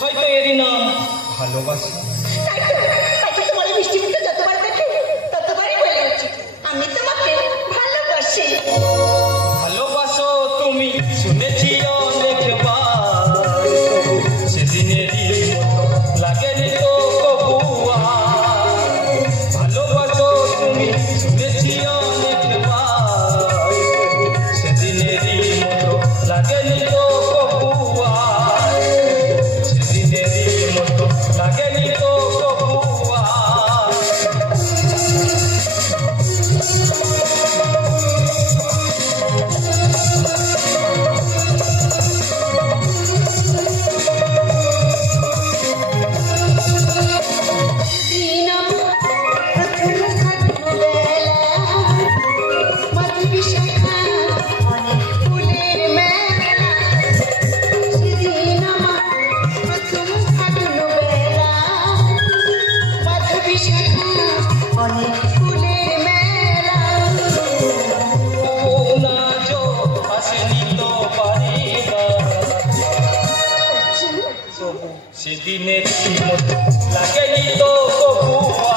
হয়তো এরই নাম ভালোবাসা। তাই তোমার মিষ্টি মুখে যতবার দেখি ততবারই বলে উচিত আমি তোমাকে ভালোবাসি। ভালোবাসো তুমি শুনেছি অনেকবার, সেদিনেরই মতো লাগেনি তো কবুয়া। ভালোবাসো তুমি শুনেছি অনেকবার, সেদিনেরই মতো লাগেনি তো কবুয়া। সেদিনেরই মতো লাগেনি তো কবুয়া। সেদিনের মতো লাগেনি তো কবুয়া।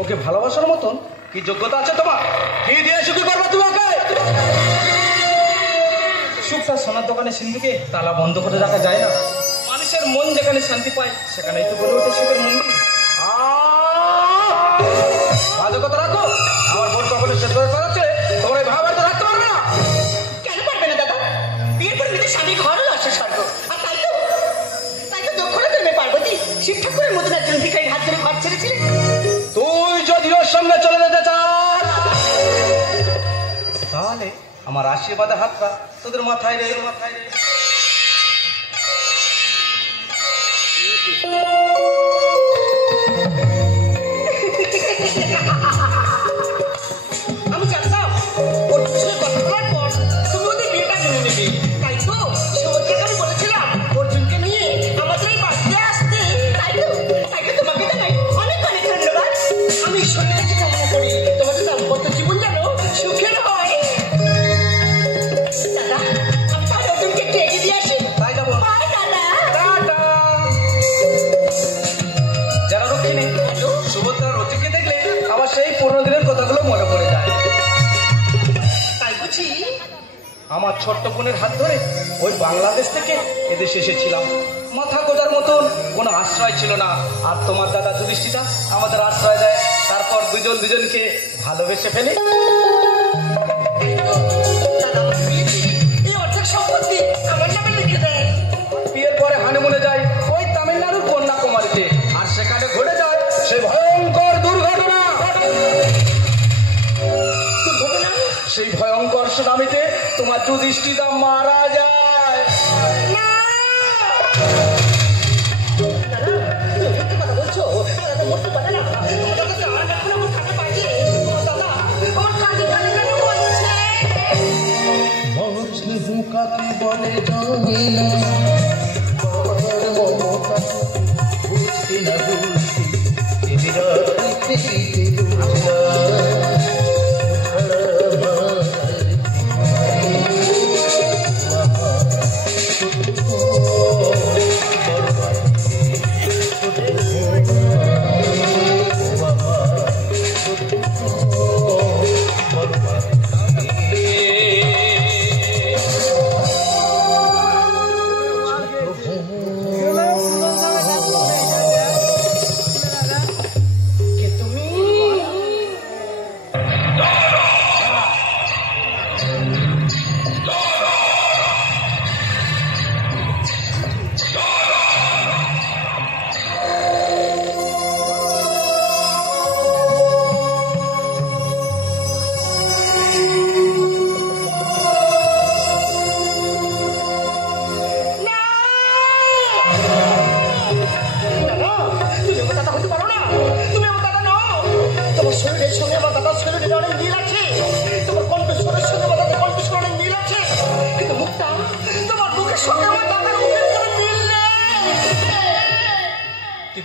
ওকে ভালোবাসার মতন কি যোগ্যতা আছে তোমার? কি দিয়ে সুখী করবে তুমি ওকে? সুখটা সোনার দোকানে সিন্ধুকে তালা বন্ধ করে রাখা যায় না। মানুষের মন যেখানে শান্তি পায় সেখানেই তো বলে ওঠে সুখের মন্দির। বাজে কথা রাখো। আমার বোন কখনো শেষ করে পাচ্ছে তোমার এই ভাব তো রাখতে পারবে না। কেন পারবে না দাদা? বিয়ের পর নিজের স্বামী ঘরও আসে স্বর্গ। আর তাই তো দক্ষিণা জন্মে পার্বতী শিব ঠাকুরের মতন একজন ভিখারির হাত ধরে ঘর ছেড়েছিলে। তুই যদি ওর সঙ্গে চলে যেতে চাস তাহলে আমার আশীর্বাদের হাতটা তোদের মাথায় রে। আমি জানতাম ওর পিছনে কথা বলার পর তুমি ওদের বিয়েটা মেনে নেবে। তাই তো সমুদ্রকে আমি বলেছিলাম অর্জুনকে নিয়ে আমাদের এই বাড়িতে আসতে। তাই তো তোমাকে জানাই অনেক অনেক ধন্যবাদ। আমি ঈশ্বরের কাছে কামনা করি তোমাদের দাম্পত্য জীবন যেন সুখের হয়। দাদা আমি তাহলে অর্জুনকে একটু এগিয়ে দিয়ে আসি। তাই যাবো। বাই দাদা। টাটা। যারা রক্ষিণী সুভদ্রার রচিকে দেখলে আমার সেই পুরনো দিনের কথাগুলো মনে পড়ে যায়। তাই বুঝি আমার ছোট্ট বোনের হাত ধরে ওই বাংলাদেশ থেকে এদেশে এসেছিলাম। মাথা গোজার মতন কোনো আশ্রয় ছিল না। আর তোমার দাদা যুধিষ্ঠিরা আমাদের আশ্রয় দেয়। তারপর দুজন দুজনকে ভালোবেসে ফেলে। দাদা আমার বিয়েতে এই অর্ধেক সম্পত্তি আমার নামে লিখে দেয়। বিয়ের পরে হানিমুনে যায় ওই তামিলনাড়ুর কন্যাকুমারীতে। আর সেখানে ঘটে যায় সেই ভয়ঙ্কর দুর্ঘটনা। সেই ভয়ঙ্কর সুনামিতে তোমার যুধিষ্ঠিরা মারা যায়। কথা বলছো দাদা মরতে পারে না। দাদা এখন আমার কানে পাইছে। দাদা আমার কানে কানে কেন বলছে? মানুষ কাকে বলে জানি না, বুঝতে না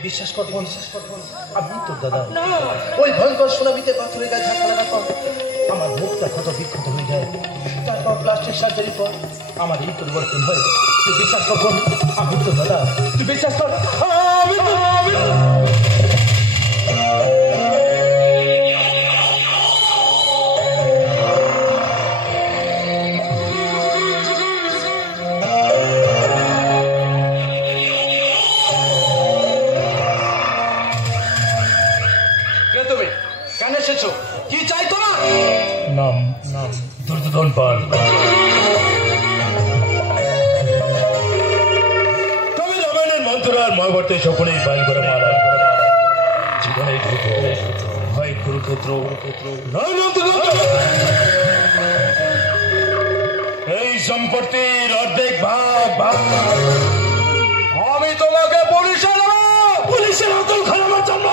বিশ্বাস কর বোন, আমি তোর দাদা। ওই ভয়ঙ্কর সুনামিতে পাথরের গায়ে ধাক্কা লাগার পর আমার মুখটা ক্ষত বিক্ষত হয়ে যায়। তারপর প্লাস্টিক সার্জারির পর আমার এই পরিবর্তন হয়। তুই বিশ্বাস কর বোন, আমি তোর দাদা। তুই বিশ্বাস কর। কেন এসেছো? কি চাই তোমার? নাম দুর্যোধন পাল। তুমি রামায়ণের মন্ত্রার মহাভারতের সকলেই বাইন করে মারা জীবনে হয় কুরুক্ষেত্র। এই সম্পত্তির অর্ধেক ভাগ আমি তোমাকে পুলিশের হাতল খারাপের জন্য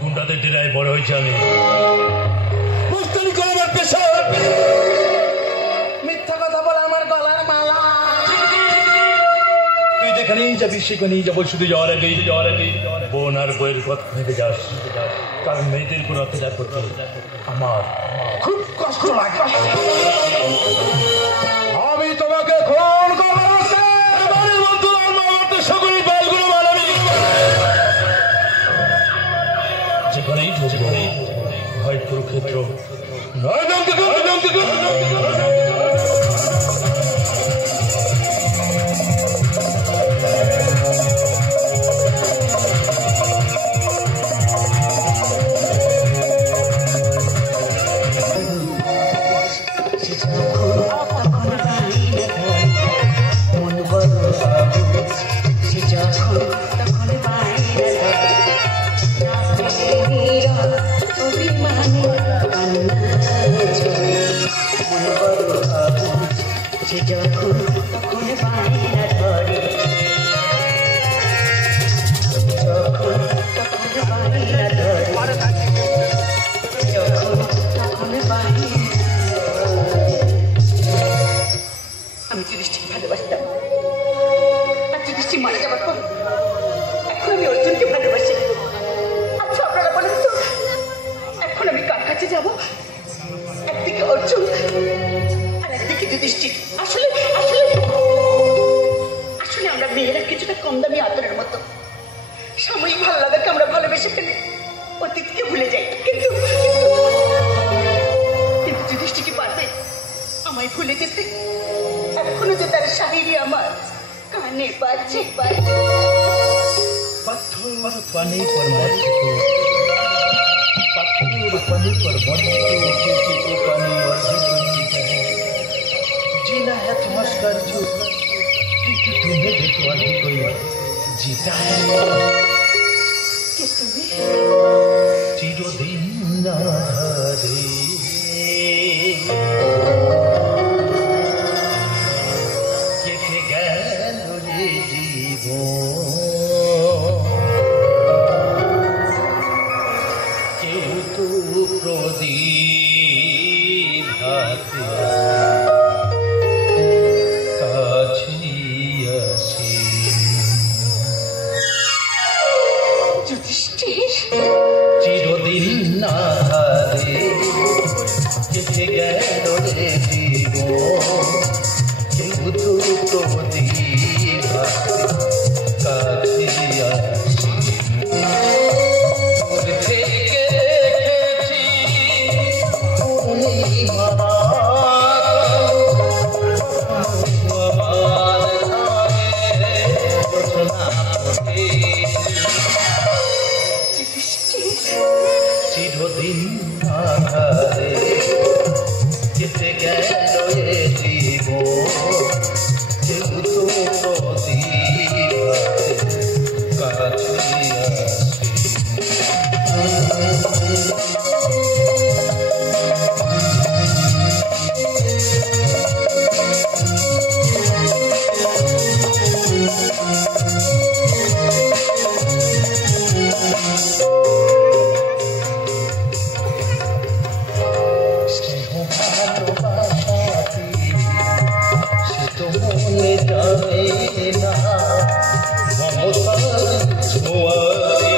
গুন্ডাদের ডেরায় বড় হয়েছে আমি। আমার পেশা মিথ্যা কথা বলে আমার গলার মালা। তুই যেখানেই যাবি সেখানেই যাবো, শুধু যাওয়ার আগেই বোন আর বইয়ের কথা ভেবে যাস, কারণ মেয়েদের কোনো অত্যাচার করতে আমার খুব কষ্ট লাগে। আমি তোমাকে খুন করবো সকলের বালগুলো মানাবি। যেখানেই হয় কুরুক্ষেত্র নয় আমি যুধিষ্ঠিরকে ভালোবাসতাম, আর যুধিষ্ঠির মারা যাবার পর এখন আমি অর্জুনকে ভালোবাসি। আচ্ছা আপনারা বলেন তো, এখন আমি কার কাছে যাবো? একদিকে অর্জুন আর একদিকে যুধিষ্ঠির। আসলে আসলে আসলে আমরা মেয়েরা কিছুটা কম দামি আদরের মতো। সাময়িক ভালো লাগাকে আমরা ভালোবেসে ফেলি, অতীতকে ভুলে যাই। কিন্তু যুধিষ্ঠির কি পারবে আমায় ভুলে যেতে? এখনো যে তার শাহিরি আমার কানে বাজছে। পাথর পানি पर मत पानी पर मत जीना है तो मस्त कर जो क्योंकि तुम्हें देखो अभी कोई जीता है कि तुम्हें चिरदिन ना दे केटे गेल रे जीवन প্রদীপ হাতে কাছে আসি যুধিষ্ঠির চিরদিন না হারে কেটে গেল রে জীবন কেউ তো প্রদীপ হাতে কাছে আসি চিরদিন আধারে কেটে গেল এ জীবন কেউ তো প্রদীপ কাছে জানে না মমতার ছোঁয়াতে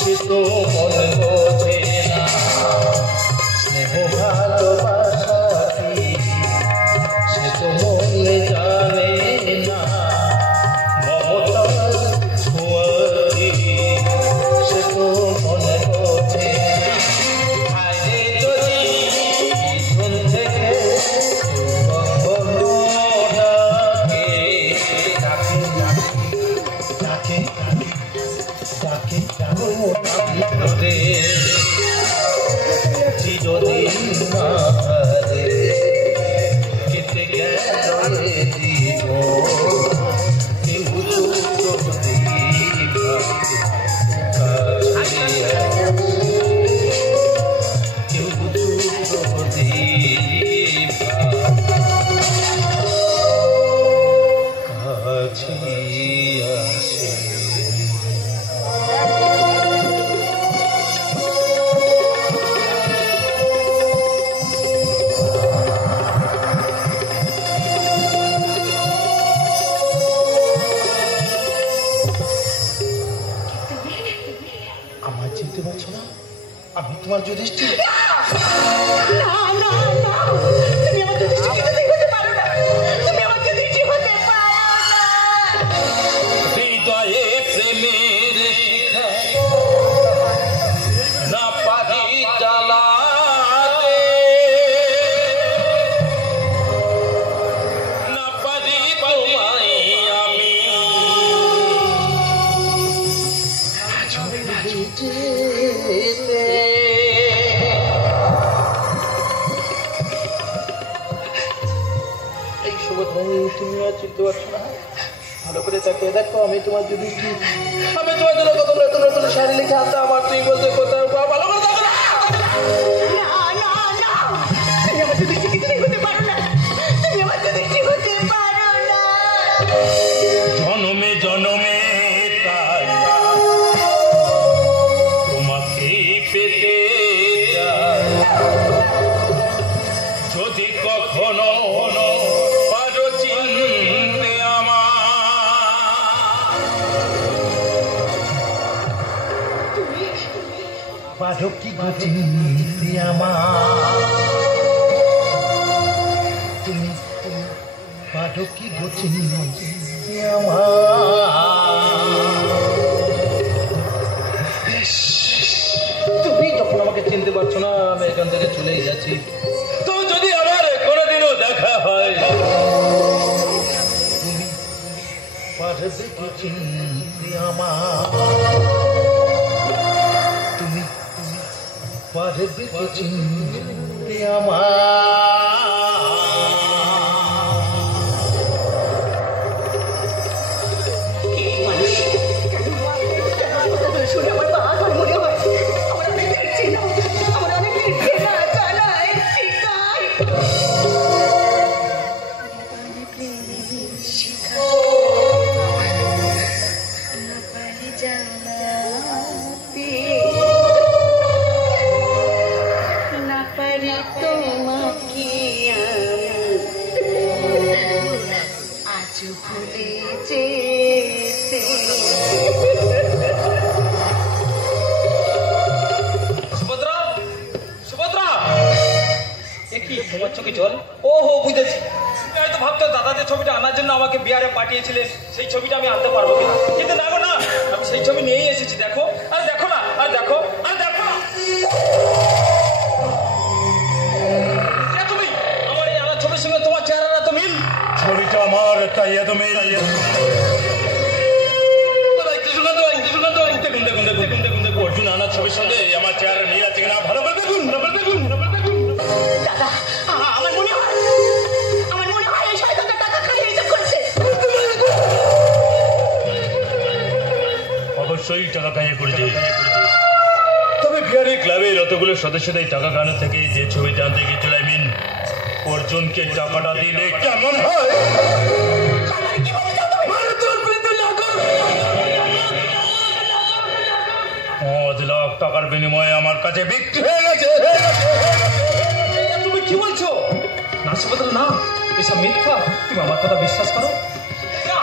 সে তো মন বোঝে না স্নেহ ভালোবাসাতে সে তো মনে জানে না মমতার ছোঁয়াতে সে তো মন বোঝে আরে যদি মন থেকে আমার চিনতে পারছো না? আমি তোমার যুধিষ্ঠির। না না না, তুমি আমার যুধিষ্ঠির হতে পারো না, তুমি আমার যুধিষ্ঠির হতে পারো না। হৃদয়ে প্রেমের শিখা না পারি জ্বালাতে, না পারি তোমায় আমি যেতে। এই সুভদ্রায় তুমি আর চিনতে পারছো না? ভালো করে তাকিয়ে দেখো, আমি তোমার যুধিষ্ঠির। আমি তোমার জন্য কত নতুন নতুন শাড়ি লিখে আনতাম, আমার তুই বলতে কোথাও ভালো করে দেখো না। না না না, তুমি আমার যুধিষ্ঠির হতে পারো না, তুমি আমার যুধিষ্ঠির হতে পারো না। জনমে জনমে তাই তোমাকে পেতে চাই, যদি কখনো পারো চিনতে আমার, পারো কি গো চিনতে আমার, তুমি পারো কি গো চিনতে আমার। তুমি যখন আমাকে চিনতে পারছো না, আমি এখান থেকে চলেই যাচ্ছি। তো যদি আমার কোনোদিনও দেখা হয়, তুমি পারবে কি চিনতে আমার, তুমি পারবে কি চিনতে আমার। শুনে আমার বারবার মনে হয় আমার অনেক ফিরছে না, আমার অনেক ফিরছে না, জানাই শিকার। না পারি তোমাকে আজ ভুলে যেতে। সুভদ্রা, সুভদ্রা, এ কি তোমার চোখে জল? ও হো, বুঝেছি। তুমি হয়তো ভাবতো দাদা যে ছবিটা আনার জন্য আমাকে বিহারে পাঠিয়েছিলেন, সেই ছবিটা আমি আনতে পারবো কিনা, কিন্তু না গো না, আমি সেই ছবি নিয়েই এসেছি। দেখো আর দেখো না, আর দেখো আর দেখো না। তুমি আমার এই আনার ছবির সঙ্গে তোমার চেহারা এত মিল। ছবিটা আমার তাই এত মিল। অর্জুন আনার ছবির সঙ্গে আমার চেহারা মিল আছে কিনা ভালো করে দেখুন, ভালো করে দেখুন। দাদা, আমার মনে হয় এই শয়তানটা টাকা খাইয়ে এটা করছে। অবশ্যই টাকা খাইয়ে করেছে, তবে বিহারি ক্লাবের অতগুলো সদস্যদের টাকা খাওয়ানো থেকে যে ছবিটা আনতে গিয়েছিল, আই মিন অর্জুনকে টাকাটা দিলে কেমন হয়? 5 লাখ টাকার বিনিময়ে আমার কাছে বিক্রি হয়ে গেছে। তুমি কি বলছো? না সুভদ্রা, না, এসব মিথ্যা। তুমি আমার কথা বিশ্বাস করো। না,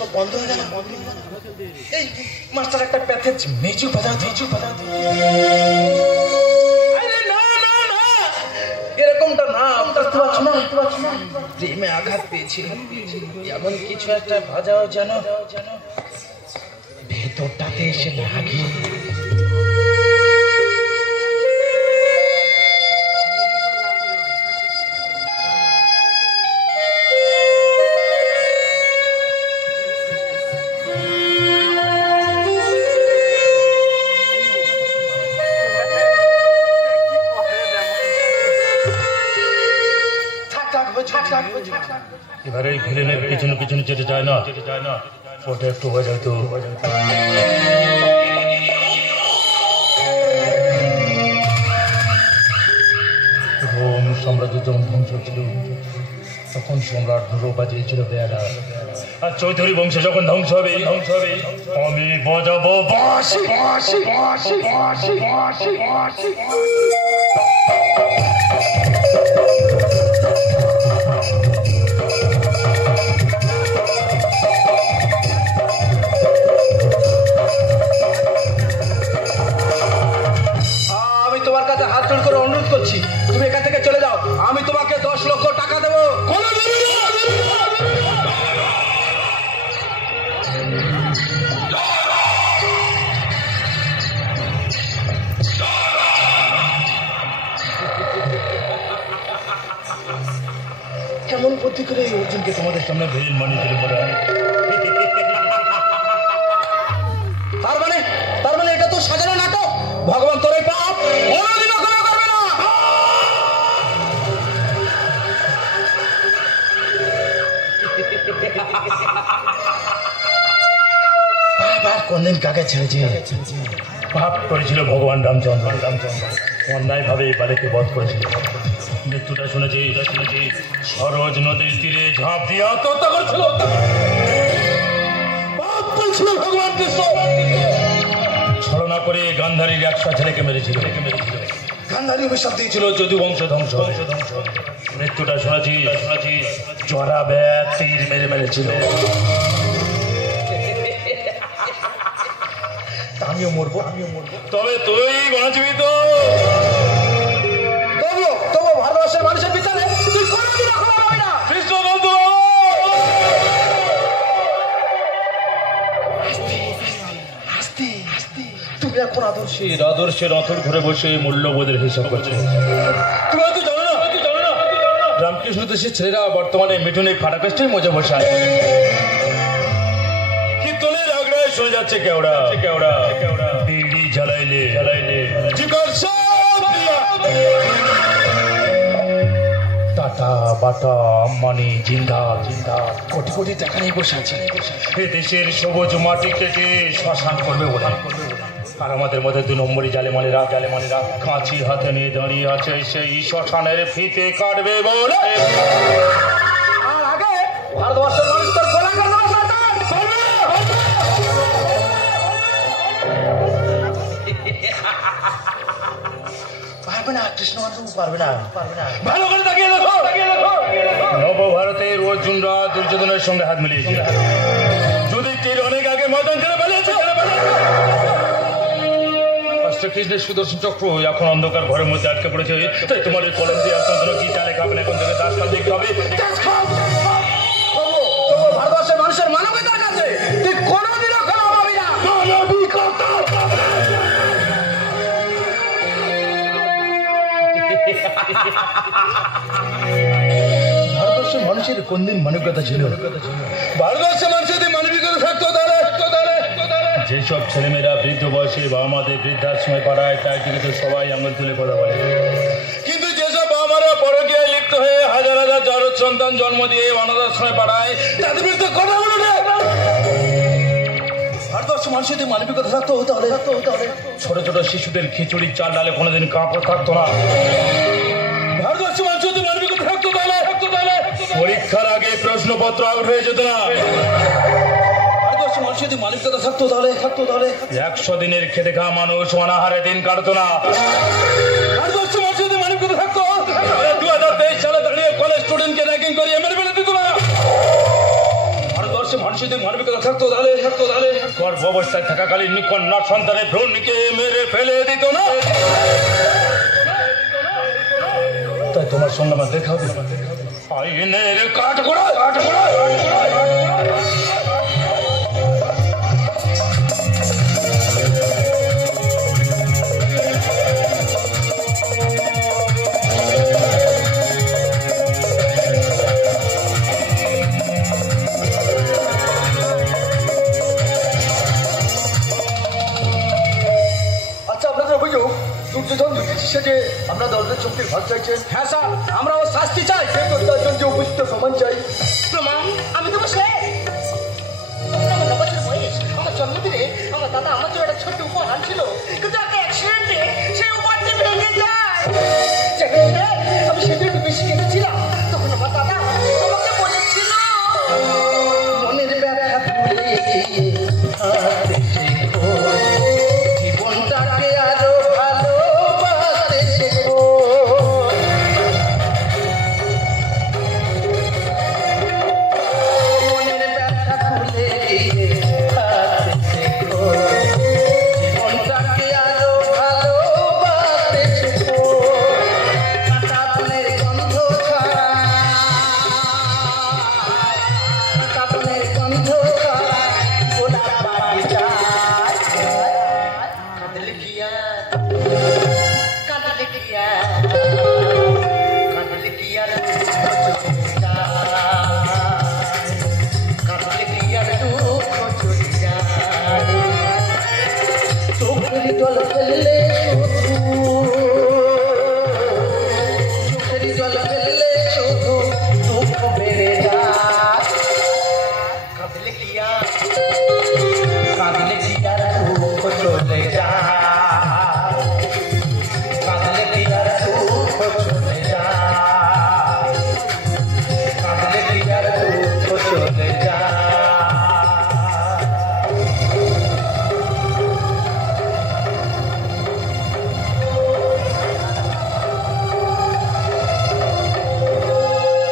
সব বন্ধ হয়ে গেল। এই মাস্টার একটা প্যাথেজ মিউজিক বাজাও। আরে না না না, এরকমটা না, বুঝতে পারছো না? প্রেমে আঘাত পেয়েছি, এমন কিছু একটা বাজাও যেন ভেতরটাতে এসে লাগে। এবারে এই ভিলেনের পিছনে পিছনে যেতে চায় না, ওটা একটু হয়ে যায় তো। রোম সাম্রাজ্য যখন ধ্বংস ছিল তখন সম্রাট ধুলো বাজিয়েছিল বেয়ারা, আর চৌধুরী বংশ যখন ধ্বংস হবে আমি বাজাবো বাঁশি। তোমার কাছে হাত জোড় করে অনুরোধ করছি, তুমি এখান থেকে চলে যাও। আমি তোমাকে 10 লক্ষ টাকা দেবো। কেমন বুদ্ধি করে এই অর্জুনকে তোমাদের সামনে ভিলেন বানিয়ে দিলে বলে। তার মানে এটা তো সাজানো নাটক। ভগবান তোর এই পাপ কোনোদিনও ক্ষমা করবে না। কোনদিন কাকে ছেড়েছে? পাপ করেছিল ভগবান রামচন্দ্র। অন্যায় ভাবে বালিকে বধ করেছিল। মৃত্যুটা শুনেছি সরোজ নদীর তীরে ঝাঁপ দিয়ে আত্মহত্যা করেছিল। পাপ করেছিল ভগবান কৃষ্ণ। ছলনা করে গান্ধারীর 100 ছেলেকে মেরেছিল। গান্ধারী অভিশাপ দিয়েছিল ছিল যদু বংশ ধ্বংস। মৃত্যুটা শুনেছি জরা ব্যাগ তীর মেরেছিল। আমিও মরবো। তবে তুই বাঁচবি তো। তবু ভারতবর্ষের মানুষের বিচারে তুই কোনোদিনও ক্ষমা পাবি না। কৃষ্ণ বন্ধু তুমি এখন আদর্শের রথর ঘরে বসে মূল্যবোধের হিসাব করছে। তুমি হয়তো জানো না, রামকৃষ্ণ দেশের ছেলেরা বর্তমানে মিঠুনে ফাটা পেস্টের মজা বসে আছে। কীর্তনের আগ্রায় শুনে যাচ্ছে কেওড়া বিড়ি জ্বালাইলে টাটা বাটা আম্বানি জিন্দাল কোটি কোটি টাকা নিয়ে বসে আছে। এ দেশের সবুজ মাটি কেটে শ্মশান করবে বলে। আর আমাদের মধ্যে 2 নম্বরী জালেমানেরা কাঁচি হাতে নিয়ে দাঁড়িয়ে আছে সেই শ্মশানের ফিতে কাটবে বলে। আর আগে ভারতবর্ষের মানুষ তোর গোলাম করে দেবে। পারবে না, কৃষ্ণবাবু পারবে না। ভালো করে তাকিয়ে দেখো। নবভারতের অর্জুনরা দুর্যোধনের সঙ্গে হাত মিলিয়েছিল। যুধিষ্ঠির অনেক আগে ময়দান ছেড়ে পালিয়েছে। কৃষ্ণের সুদর্শন চক্র এখন অন্ধকার ঘরের মধ্যে আটকে পড়েছে। তাই তোমার ওই কলম দিয়ে এখন কি চালে খাবেন? এখন থেকে দাসকাল দেখতে হবে। ভারতবর্ষের মানুষের মানবিকতার কাছে তুই কোনোদিনও ক্ষমা পাবি না। ভারতবর্ষের মানুষের কোনদিন মানবিকতা ছিল? ভারতবর্ষের মানুষ যদি মানবিকতা থাকতো তাহলে যেসব ছেলেমেয়েরা বৃদ্ধ বয়সে বাবা মাদের বৃদ্ধাশ্রমে পাঠায় তাই কিন্তু সবাই আঙুল তুলে কথা বলে। কিন্তু যেসব বাবা মারা পরকীয়ায় লিপ্ত হয়ে হাজার জারদ সন্তান জন্ম দিয়ে অনাথ আশ্রমে পাঠায় তাদের বিরুদ্ধে কথা বলে না। ভারতবর্ষের মানুষ যদি মানবিকতা থাকতো তাহলে ছোট ছোট শিশুদের খিচুড়ির চাল ডালে কোনোদিন কাপড় থাকতো না। ভারতবর্ষের মানুষ যদি মানবিকতা থাকতো তাহলে পরীক্ষার আগে প্রশ্নপত্র আউট হয়ে যেত না। মানুষ যদি মানবিকতা থাকতো তাহলে 100 দিনের খেতে খাওয়া মানুষ অনাহারে দিন কাটতো না। ভারতবর্ষের মানুষ যদি মানবিকতা থাকতো 2023 সালে দাঁড়িয়ে কলেজ স্টুডেন্টকে র্যাগিং করে এমএলএ ফেলে দিত না। ভারতবর্ষের মানুষ যদি মানবিকতা গর্ভ অবস্থায় থাকাকালীন কন্যা সন্তানের ভ্রূণকে মেরে ফেলে দিত না, তাই তোমার সঙ্গে আমার দেখা হবে। আইনের কাঠগড়া যে আমরা দলদের চুক্তির ভাগ চাইছেন। হ্যাঁ স্যার, আমরাও শাস্তি চাই, তার জন্য যে উপযুক্ত প্রমাণ চাই। প্রমাণ আমি দেবো সে। আমার 9 বছর বয়স, আমার জন্মদিনে আমার দাদা আমার জন্য একটা ছোট্ট উপহার আনছিল, কিন্তু একটা অ্যাক্সিডেন্টে সেই উপহারটি ভেঙে যায়। আমি সেটা একটু বেশি কেঁদেছিলাম, তখন আমার দাদা আমাকে বলেছিল মনের ব্যথা ভুলে জীবনটাকে আরো ভালোবাসতে শেখো। মনের ব্যথা ভুলে শেখো, জীবনটাকে আরো ভালোবাসতে শেখো। কাঁটা ফুলের গন্ধ ছাড়া, কাঁটা ফুলের গন্ধ ছাড়া গোলাপ বাগিচায় কাঁদলে কি আর, কাঁদলে কি আর, কাঁদলে কি আর কাঁদলে কি আর দুঃখ চলে যায়। চোখের জল ফেললে শুধু, চোখের জল ফেললে শুধু দুঃখ বেড়ে যায়। কাঁদলে কি আর, কাঁদলে কি আর দুঃখ চলে যায়। কাঁদলে কি আর দুঃখ চলে যায়। কাঁদলে কি আর দুঃখ চলে যায়।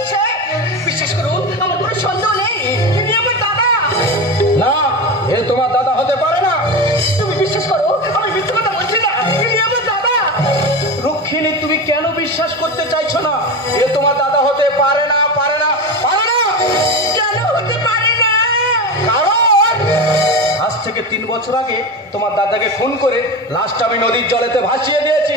সে। বিশ্বাস করুন, আমার কোনো সন্দেহ নেই, ইনি আমার দাদা। না, এ তোমার দাদা হতে পারে না। তুমি বিশ্বাস করো, আমি মিথ্যে কথা বলছি না, ইনি আমার দাদা। রুক্মিণী, তুমি কেন বিশ্বাস করতে চাইছো না? এ তোমার দাদা হতে পারে না, পারে না, পারে না। কেন হতে পারে না? কারণ আজ থেকে 3 বছর আগে তোমার দাদাকে খুন করে লাশটা আমি নদীর জলেতে ভাসিয়ে দিয়েছি।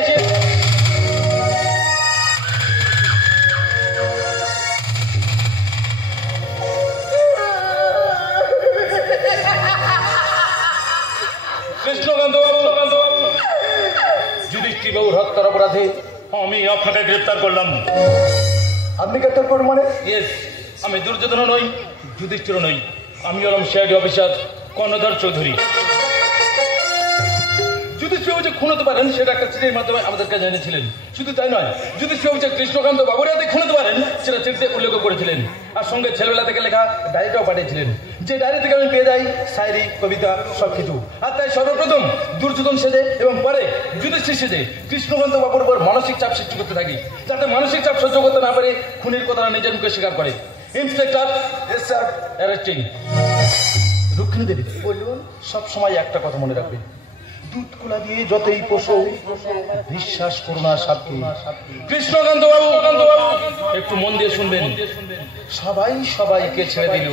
কৃষ্ণকান্ত বাবু, যুধিষ্ঠির বাবুর হত্যার অপরাধে আমি আপনাকে গ্রেপ্তার করলাম। আপনি গ্রেপ্তার করুন মানে? ইয়েস, আমি দুর্যোধন নই, যুধিষ্ঠির নই, আমি হলাম সিআইডি অফিসার কর্ণধর চৌধুরী। যুধিষ্ঠির বাবু যে খুন হতে পারেন সেটা একটা চিঠির মাধ্যমে আমাদেরকে জানিয়েছিলেন। শুধু তাই নয়, যুধিষ্ঠির বাবু যে কৃষ্ণকান্ত বাবুর হাতে খুন হতে পারেন সেটা চিঠিতে উল্লেখ করেছিলেন, আর সঙ্গে ছেলেবেলা থেকে লেখা ডায়েরিটাও পাঠিয়েছিলেন। যে ডায়েরি থেকে আমি পেয়ে যাই শায়রি, কবিতা সবকিছু। আর তাই সর্বপ্রথম দুর্যোধন সেজে এবং পরে যুধিষ্ঠির সেজে কৃষ্ণকান্ত বাবুর উপর মানসিক চাপ সৃষ্টি করতে থাকি, যাতে মানসিক চাপ সহ্য করতে না পারে খুনির কথাটা নিজের মুখে স্বীকার করে। Inspector arresting. রুক্মিণী দেবী বলুন, সবসময় একটা কথা মনে রাখবেন, দুধ কোলা দিয়ে যতই পোষো, বিশ্বাস করো না সাথী। কৃষ্ণকান্ত বাবু, একটু মন দিয়ে শুনবেন। সবাই সবাইকে ছেড়ে দিল,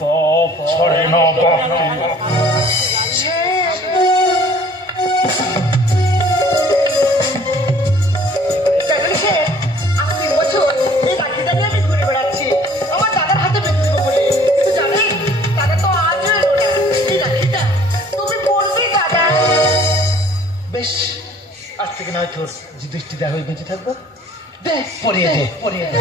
পাপ ছড়ে না বাপকে। জানেন সে, আজ 3 বছর এই লাঠিটা নিয়ে আমি ঘুরে বেড়াচ্ছি আমার দাদার হাতে বেঁধে দেবো বলে। কিন্তু জানেন, দাদা তো আজও এলো না। এই লাঠিটা তুমি পড়বে দাদা। বেশ, আজ থেকে নয় তোর যুধিষ্ঠির দেহ হয়ে বেঁচে থাকবো। দে পড়িয়ে দে, পড়িয়ে দে।